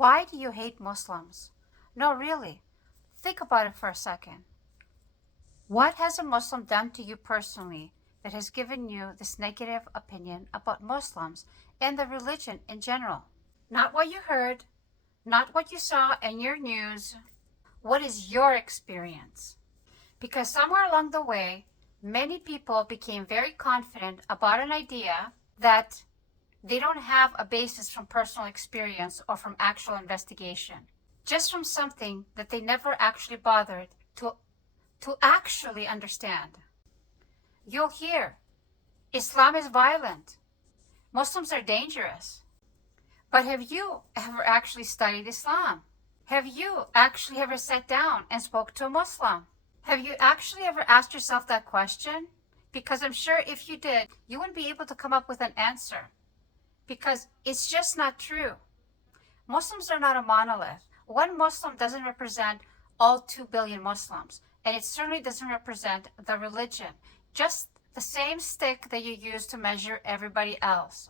Why do you hate Muslims? No, really. Think about it for a second. What has a Muslim done to you personally that has given you this negative opinion about Muslims and the religion in general? Not what you heard, not what you saw in your news. What is your experience? Because somewhere along the way, many people became very confident about an idea that they don't have a basis from personal experience or from actual investigation, just from something that they never actually bothered to actually understand. You'll hear Islam is violent, Muslims are dangerous. But have you ever actually studied Islam? Have you actually ever sat down and spoke to a Muslim? Have you actually ever asked yourself that question? Because I'm sure if you did, you wouldn't be able to come up with an answer. Because it's just not true. Muslims are not a monolith. One Muslim doesn't represent all 2 billion Muslims. And it certainly doesn't represent the religion. Just the same stick that you use to measure everybody else.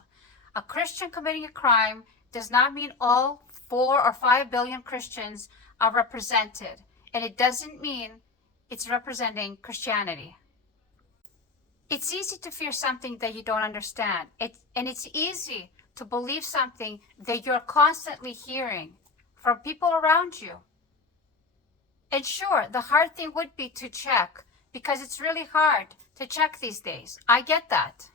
A Christian committing a crime does not mean all 4 or 5 billion Christians are represented. And it doesn't mean it's representing Christianity. It's easy to fear something that you don't understand. And it's easy to believe something that you're constantly hearing from people around you. And sure, the hard thing would be to check, because it's really hard to check these days. I get that.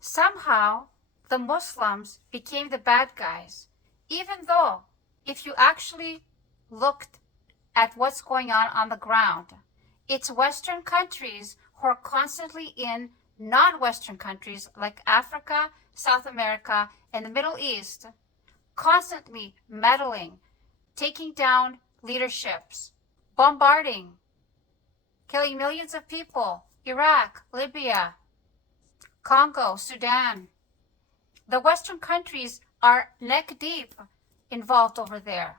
Somehow, the Muslims became the bad guys, even though if you actually looked at what's going on the ground, it's Western countries who are constantly in non-Western countries like Africa, South America, and the Middle East, constantly meddling, taking down leaderships, bombarding, killing millions of people, Iraq, Libya, Congo, Sudan. The Western countries are neck deep involved over there.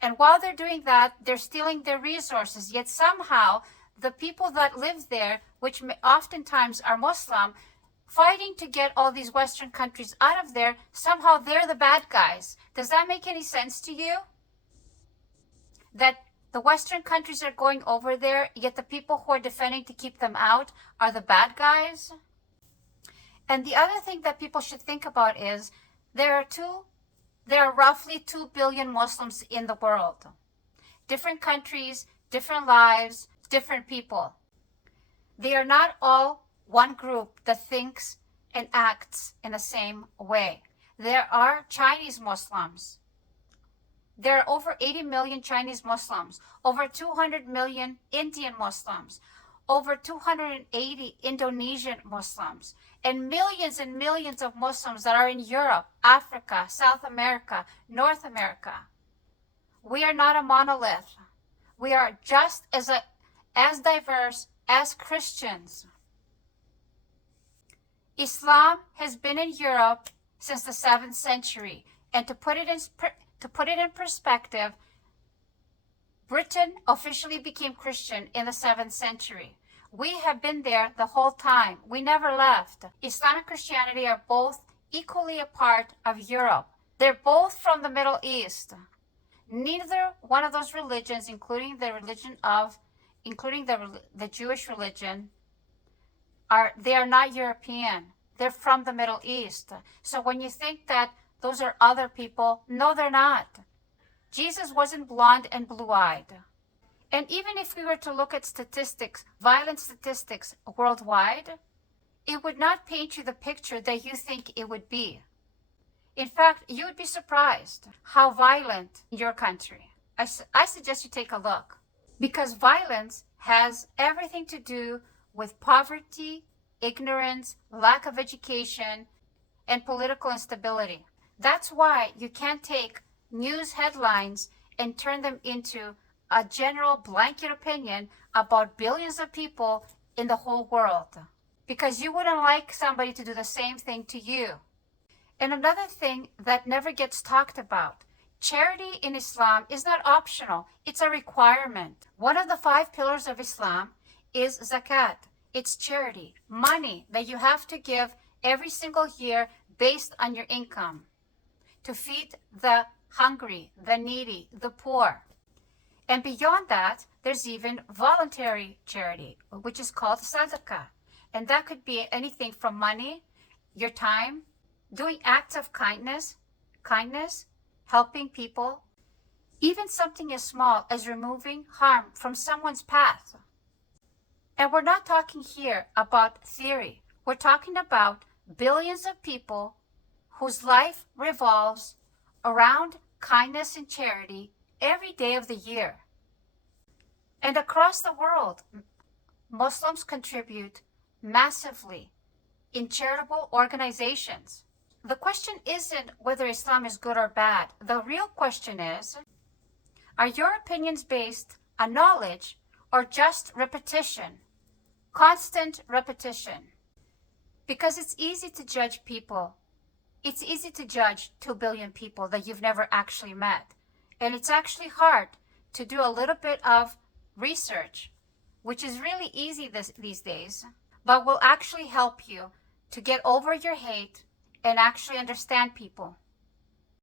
And while they're doing that, they're stealing their resources. Yet somehow, the people that live there, which oftentimes are Muslim, fighting to get all these Western countries out of there, somehow they're the bad guys. Does that make any sense to you? That the Western countries are going over there, yet the people who are defending to keep them out are the bad guys? And the other thing that people should think about is there are roughly 2 billion Muslims in the world. Different countries, different lives, different people. They are not all one group that thinks and acts in the same way. There are Chinese Muslims. There are over 80 million Chinese Muslims, over 200 million Indian Muslims, over 280 Indonesian Muslims, and millions of Muslims that are in Europe, Africa, South America, North America. We are not a monolith. We are just as diverse as Christians. Islam has been in Europe since the 7th century, and to put it in perspective, Britain officially became Christian in the 7th century. We have been there the whole time. We never left. Islam and Christianity are both equally a part of Europe. They're both from the Middle East. Neither one of those religions, including the Jewish religion, they are not European. They're from the Middle East. So when you think that those are other people, no, they're not. Jesus wasn't blonde and blue-eyed. And even if we were to look at statistics, violent statistics worldwide, it would not paint you the picture that you think it would be. In fact, you would be surprised how violent your country. I suggest you take a look, because violence has everything to do with poverty, ignorance, lack of education, and political instability. That's why you can't take news headlines and turn them into a general blanket opinion about billions of people in the whole world, because you wouldn't like somebody to do the same thing to you. And another thing that never gets talked about, charity in Islam is not optional, it's a requirement. One of the 5 pillars of Islam is zakat. It's charity, money that you have to give every single year based on your income to feed the hungry, the needy, the poor. And beyond that, there's even voluntary charity, which is called sadaqah. And that could be anything from money, your time, doing acts of kindness, helping people, even something as small as removing harm from someone's path. And we're not talking here about theory. We're talking about billions of people whose life revolves around kindness and charity every day of the year. And across the world, Muslims contribute massively in charitable organizations. The question isn't whether Islam is good or bad. The real question is, are your opinions based on knowledge or just repetition? Constant repetition. Because it's easy to judge people. It's easy to judge 2 billion people that you've never actually met. And it's actually hard to do a little bit of research, which is really easy these days, but will actually help you to get over your hate and actually understand people.